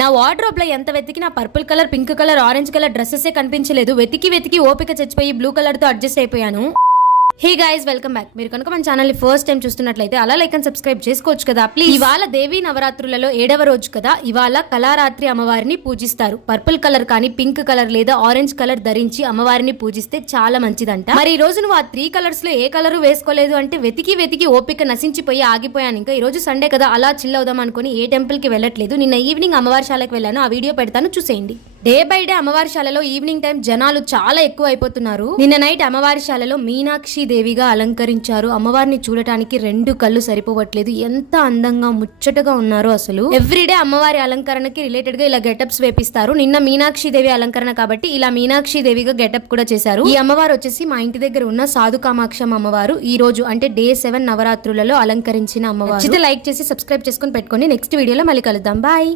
నా వార్డ్రోబ్ లో ఎంత వెతికినా purple colour, pink colour, orange colour dresses కనిపించలేదు. వెతికి ఓపిక చచ్చిపోయి బ్లూ కలర్ తో అడ్జస్ట్ అయిపోయాను. Hey guys, welcome back. మీరు కనుక మన ఛానల్ ని ఫస్ట్ టైం చూస్తున్నట్లయితే అలా లైక్ అండ్ సబ్స్క్రైబ్ చేసుకోవచ్చు కదా ప్లీజ్. ఇవాళ దేవీ నవరాత్రులలో 7వ రోజు కదా. ఇవాళ కళారాత్రి అమ్మవారిని పూజిస్తారు. పర్పుల్ కలర్ కానీ పింక్ కలర్ లేదా ఆరెంజ్ కలర్ ధరించి అమ్మవారిని పూజిస్తే చాలా మంచిదంట. మరి ఈ రోజు నువ్వు ఆ 3 కలర్స్ లో ఏ కలర్ వేసుకోలేదు అంటే వెతికి ఓపిక నశించిపోయి ఆగిపోయాను. ఇంకా ఈ రోజు సండే కదా, అలా చిల్ అవుదాం అనుకుని ఏ టెంపుల్ కి వెళ్ళట్లేదు. నిన్న ఈవినింగ్ అమ్మవారి శాలకు వెళ్ళాను. ఆ వీడియో పెడతాను, చూసేయండి. డే బై డే అమ్మవారి శాలలో ఈవినింగ్ టైం జనాలు చాలా ఎక్కువ అయిపోతున్నారు. నిన్న నైట్ అమ్మవారి శాలలో మీనాక్షి దేవిగా అలంకరించారు. అమ్మవారిని చూడటానికి 2 కళ్ళు సరిపోవట్లేదు. ఎంత అందంగా ముచ్చటగా ఉన్నారు అసలు. ఎవ్రీడే అమ్మవారి అలంకరణకి రిలేటెడ్ గా ఇలా గెటప్స్ వేపిస్తారు. నిన్న మీనాక్షి దేవి అలంకరణ కాబట్టి ఇలా మీనాక్షి దేవిగా గెటప్ కూడా చేశారు. ఈ అమ్మవారు వచ్చేసి మా ఇంటి దగ్గర ఉన్న సాధు కామాక్షం అమ్మవారు. ఈ రోజు అంటే డే 7 నవరాత్రులలో అలంకరించిన అమ్మవారు. లైక్ చేసి సబ్స్క్రైబ్ చేసుకుని పెట్టుకోండి. నెక్స్ట్ వీడియోలో మళ్ళీ కలుద్దాం. బాయ్.